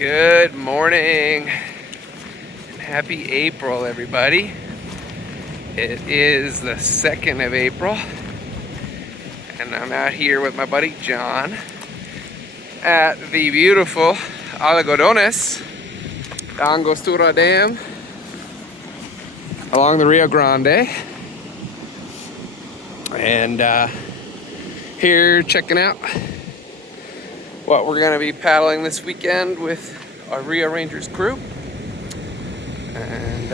Good morning and happy April, everybody. It is the 2nd of April and I'm out here with my buddy John at the beautiful Algodones, the Angostura Dam along the Rio Grande, and here checking out what we're going to be paddling this weekend with our Rio Rangers crew, and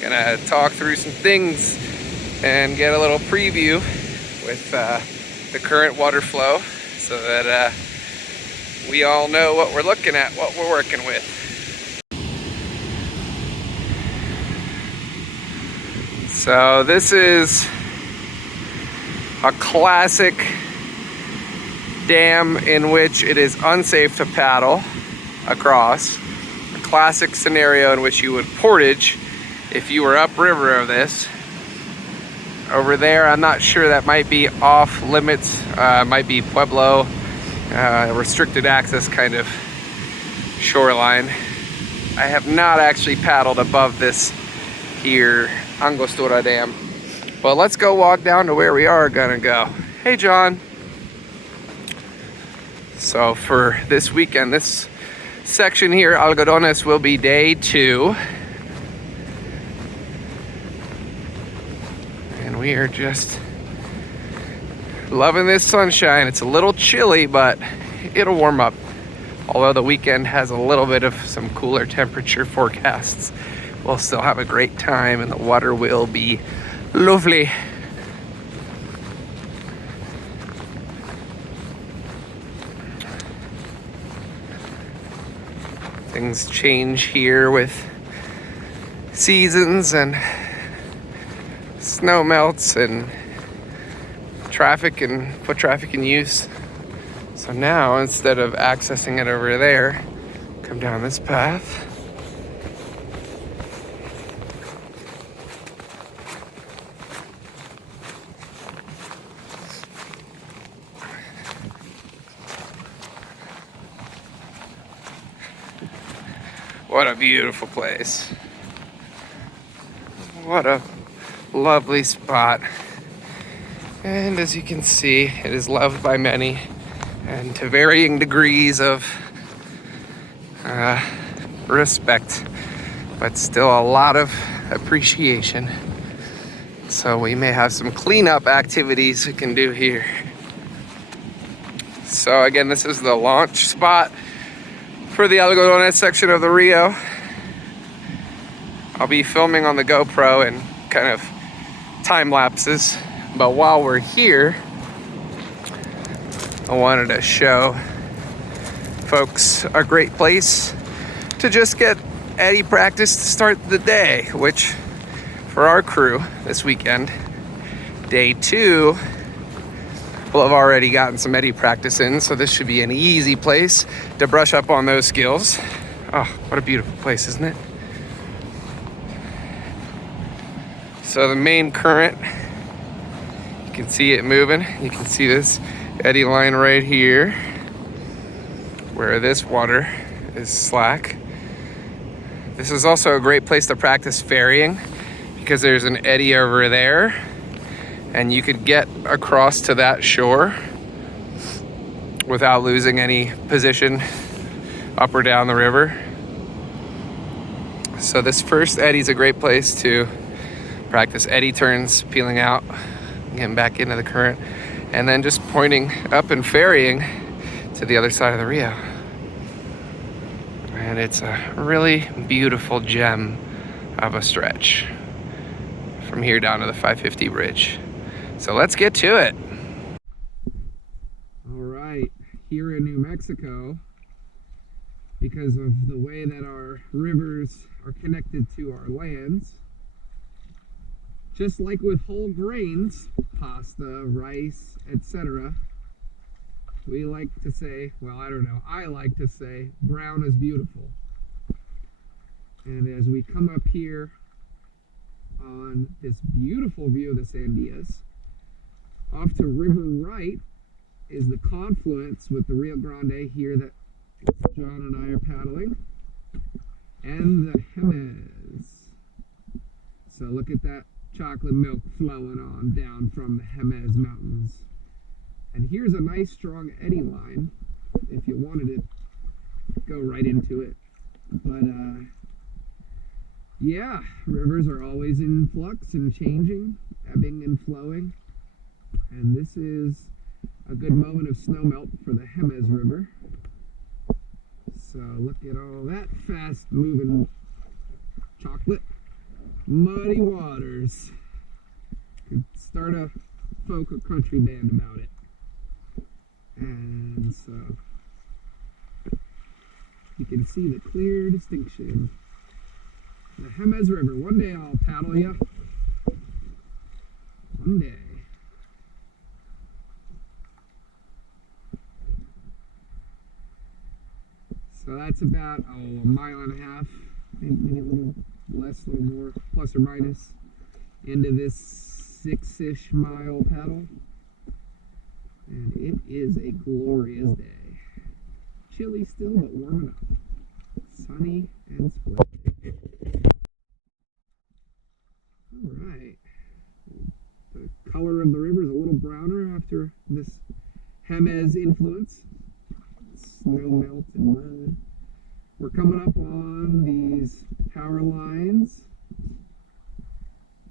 gonna talk through some things and get a little preview with the current water flow so that we all know what we're looking at, what we're working with. So this is a classic dam in which it is unsafe to paddle across. A classic scenario in which you would portage if you were upriver of this. Over there, I'm not sure, that might be off limits, might be Pueblo, restricted access kind of shoreline. I have not actually paddled above this here Angostura Dam, but let's go walk down to where we are gonna go. Hey John. So for this weekend, this section here, Algodones, will be day 2. And we are just loving this sunshine. It's a little chilly, but it'll warm up. Although the weekend has a little bit of some cooler temperature forecasts, we'll still have a great time and the water will be lovely. Things change here with seasons and snow melts and traffic and foot traffic in use. So now, instead of accessing it over there, come down this path. What a beautiful place. What a lovely spot. And as you can see, it is loved by many, and to varying degrees of respect, but still a lot of appreciation. So we may have some cleanup activities we can do here. So again, this is the launch spot for the Algodones section of the Rio. I'll be filming on the GoPro and kind of time lapses, but while we're here, I wanted to show folks a great place to just get eddy practice to start the day, which for our crew this weekend, day 2, we'll have already gotten some eddy practice in, so this should be an easy place to brush up on those skills. Oh, what a beautiful place, isn't it? So the main current, you can see it moving. You can see this eddy line right here, where this water is slack. This is also a great place to practice ferrying, because there's an eddy over there, and you could get across to that shore without losing any position up or down the river. So this first eddy is a great place to practice eddy turns, peeling out, getting back into the current, and then just pointing up and ferrying to the other side of the Rio. And it's a really beautiful gem of a stretch from here down to the 550 bridge. So let's get to it. All right, here in New Mexico, because of the way that our rivers are connected to our lands, just like with whole grains, pasta, rice, etc., we like to say, well, I don't know, I like to say, brown is beautiful. And as we come up here on this beautiful view of the Sandias, off to river right is the confluence with the Rio Grande here that John and I are paddling. And the Jemez. So look at that chocolate milk flowing on down from the Jemez Mountains. And here's a nice strong eddy line if you wanted to go right into it. But yeah, rivers are always in flux and changing, ebbing and flowing. And this is a good moment of snowmelt for the Jemez River. So look at all that fast moving chocolate. Muddy waters. Could start a folk or country band about it. And so you can see the clear distinction. The Jemez River. One day I'll paddle you. One day. So that's about a mile and a half, maybe a little less, a little more, plus or minus, into this 6-ish mile paddle. And it is a glorious day. Chilly still, but warming up. Sunny and splendid. Alright. The color of the river is a little browner after this Jemez influence. Snow melt and mud. We're coming up on these power lines,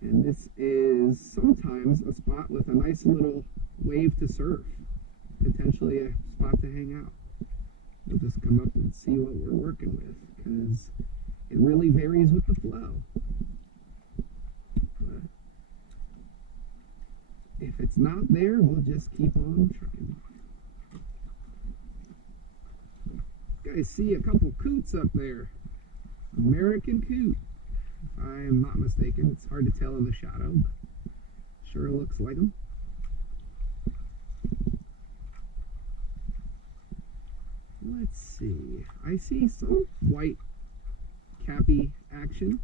and this is sometimes a spot with a nice little wave to surf, potentially a spot to hang out. We'll just come up and see what we're working with, because it really varies with the flow. But if it's not there, we'll just keep on trying. I see a couple coots up there. American coot. If I am not mistaken. It's hard to tell in the shadow, but sure looks like them. Let's see. I see some white cappy action.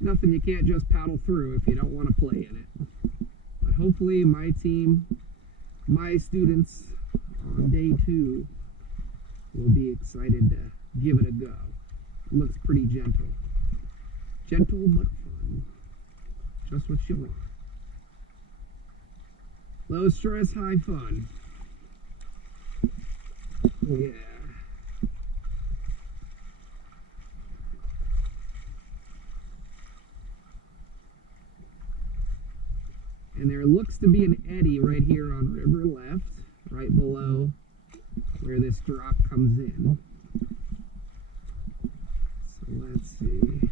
Nothing you can't just paddle through if you don't want to play in it. But hopefully my team, my students on day 2 will be excited to give it a go. Looks pretty gentle. Gentle but fun. Just what you want. Low stress, high fun. Yeah. And there looks to be an eddy right here on river left, right below where this drop comes in. So let's see.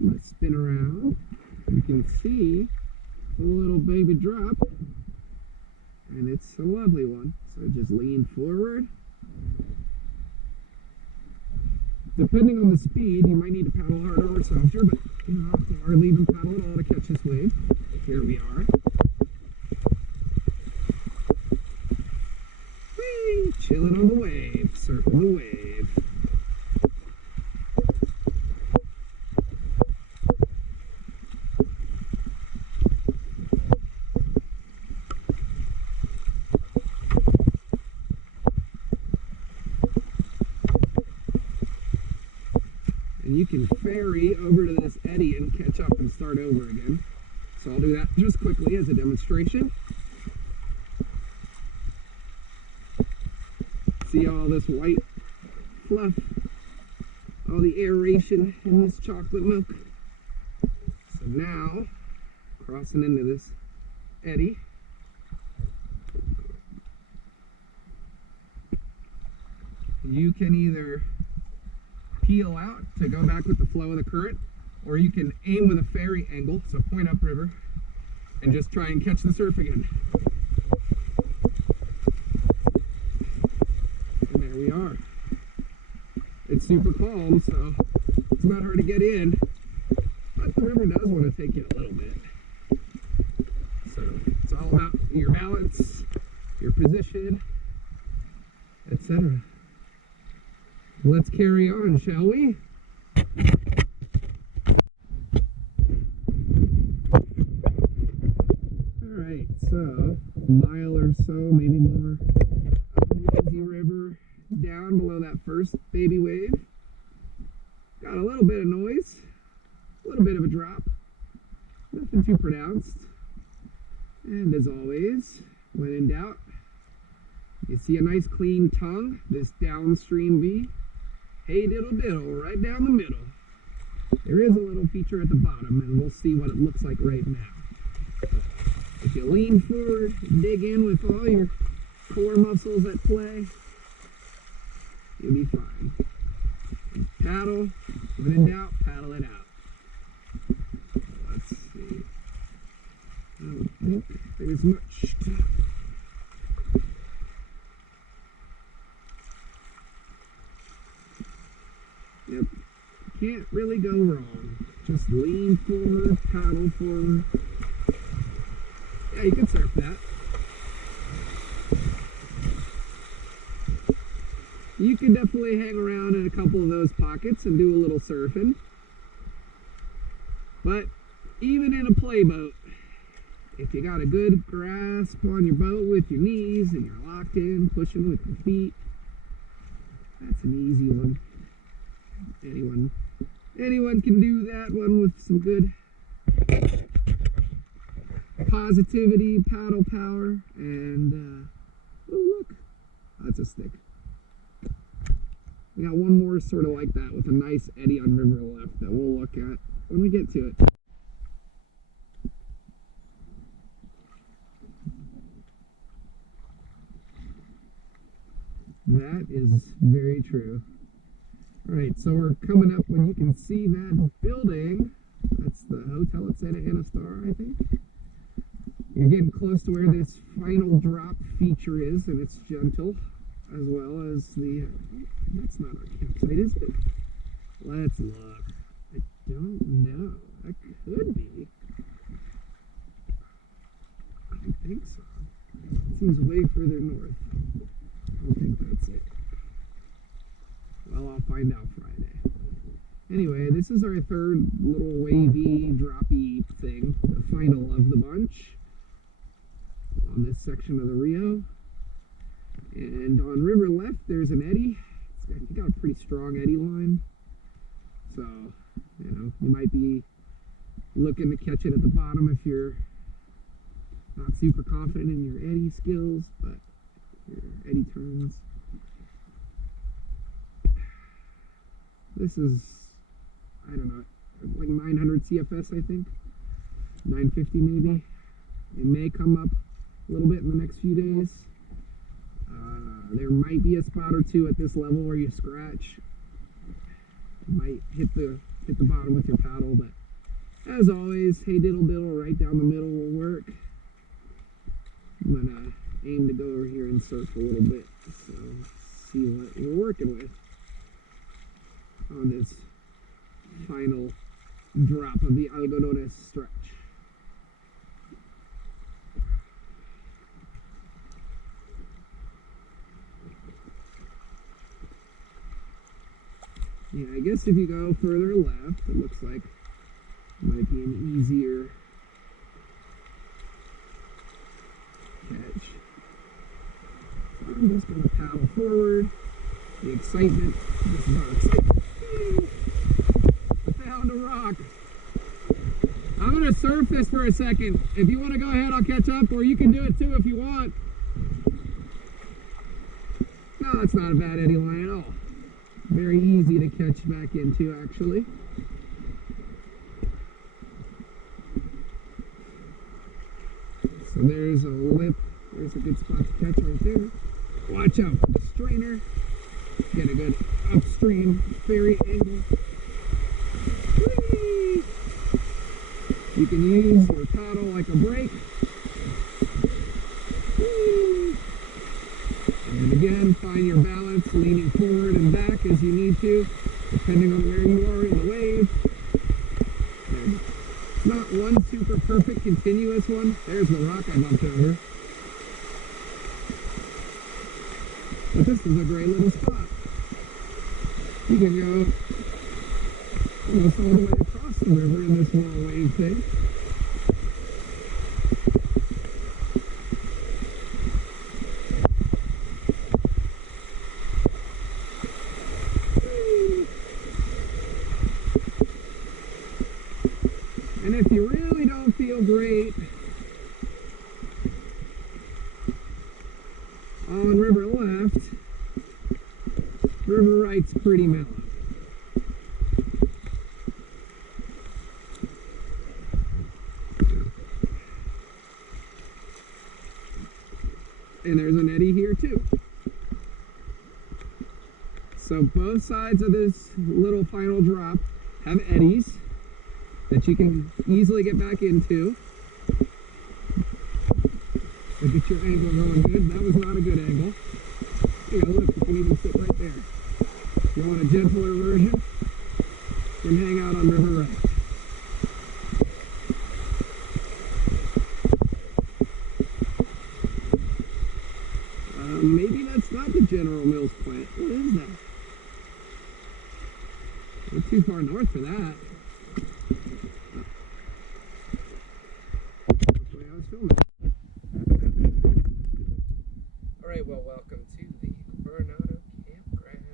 Let's spin around. You can see a little baby drop, and it's a lovely one. So just lean forward. Depending on the speed, you might need to paddle harder or softer, but you know, or leave and paddle it all to catch this wave. Here we are. Whee! Chilling on the wave, surfing the wave. And you can ferry over to this eddy and catch up and start over again. So I'll do that just quickly as a demonstration. See all this white fluff, all the aeration in this chocolate milk. So now, crossing into this eddy, you can either peel out to go back with the flow of the current, or you can aim with a ferry angle, so point upriver, and just try and catch the surf again. And there we are. It's super calm, so it's not hard to get in, but the river does want to take you a little bit. So it's all about your balance, your position, etc. Let's carry on, shall we? Alright, so mile or so, maybe more. Lazy river down below that first baby wave. Got a little bit of noise, a little bit of a drop, nothing too pronounced. And as always, when in doubt, you see a nice clean tongue, this downstream V. Hey diddle diddle, right down the middle. There is a little feature at the bottom, and we'll see what it looks like right now. If you lean forward, dig in with all your core muscles at play, you'll be fine. And paddle, when in doubt, paddle it out. Let's see. I don't think there's much to... Yep, can't really go wrong. Just lean forward, paddle forward. Yeah, you can surf that. You can definitely hang around in a couple of those pockets and do a little surfing. But even in a play boat, if you got a good grasp on your boat with your knees and you're locked in, pushing with your feet, that's an easy one. Anyone can do that one with some good positivity, paddle power, and oh look, that's a stick. We got one more sort of like that with a nice eddy on river left that we'll look at when we get to it. That is very true. Alright, so we're coming up when you can see that building. That's the hotel at Santa Ana Star, I think. You're getting close to where this final drop feature is, and it's gentle, as well as the... that's not our campsite, is it? Let's look. I don't know. That could be. I don't think so. It seems way further north. I don't think that's it. Well, I'll find out Friday. Anyway, this is our third little wavy, droppy thing, the final of the bunch on this section of the Rio. And on river left, there's an eddy. It's got a pretty strong eddy line. So, you know, you might be looking to catch it at the bottom if you're not super confident in your eddy skills, but your eddy turns. This is, I don't know, like 900 CFS, I think. 950 maybe. It may come up a little bit in the next few days. There might be a spot or two at this level where you scratch. You might hit the bottom with your paddle, but as always, hey diddle diddle, right down the middle will work. I'm gonna aim to go over here and surf a little bit, so see what we're working with on this final drop of the Algodones stretch. Yeah, I guess if you go further left, it looks like it might be an easier catch. So I'm just going to paddle forward. The excitement, this is our excitement. I found a rock. I'm going to surf this for a second. If you want to go ahead, I'll catch up, or you can do it too if you want. No, that's not a bad eddy line at all. Very easy to catch back into, actually. So there's a lip. There's a good spot to catch right there. Watch out for the strainer. Get a good upstream ferry angle. Whee! You can use your paddle like a brake. Whee! And again, find your balance, leaning forward and back as you need to, depending on where you are in the wave. And it's not one super perfect continuous one. There's the rock I bumped over. But this is a great little spot. You can go almost all the way across the river in this little wave thing. great. On river left, river right's pretty mellow. And there's an eddy here too. So both sides of this little final drop have eddies that you can easily get back into. So get your angle going good. That was not a good angle. You know, look, you can even sit right there. If you want a gentler version, you can hang out on river right. Maybe that's not the General Mills plant. What is that? We're too far north for that. That's the way I was filming. Alright, well, welcome to the Coronado Campground.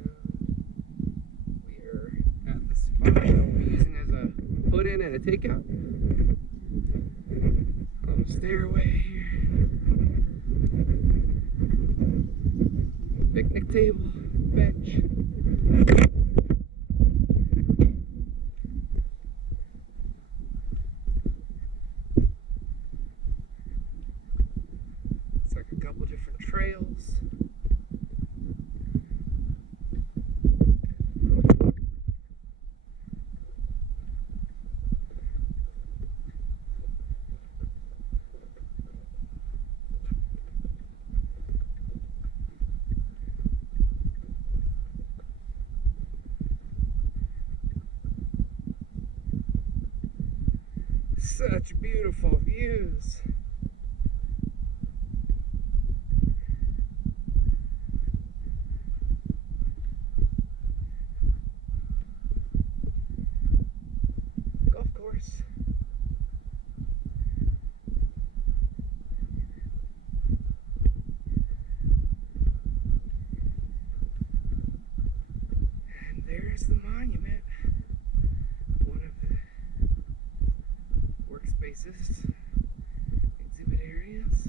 We are at the spot that we'll be using as a put-in and a takeout. On the stairway here. Picnic table, bench. It's like a couple different trails. Such beautiful views. Golf course. And there's the monument. One of the workspaces, exhibit areas.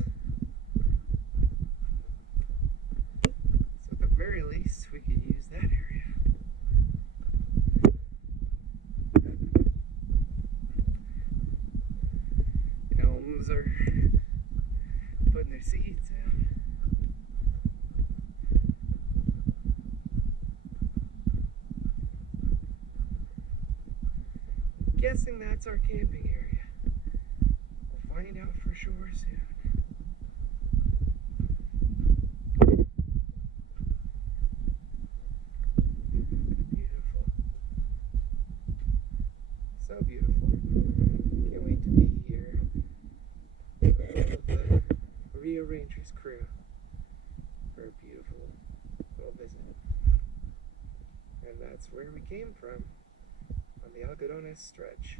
So at the very least, we could use that area. Elms are putting their seeds out. Guessing that's our camping area. We'll find out for sure soon. Beautiful. So beautiful. Can't wait to be here with the Rio Rangers crew for a beautiful little visit. And that's where we came from, on the Algodones stretch.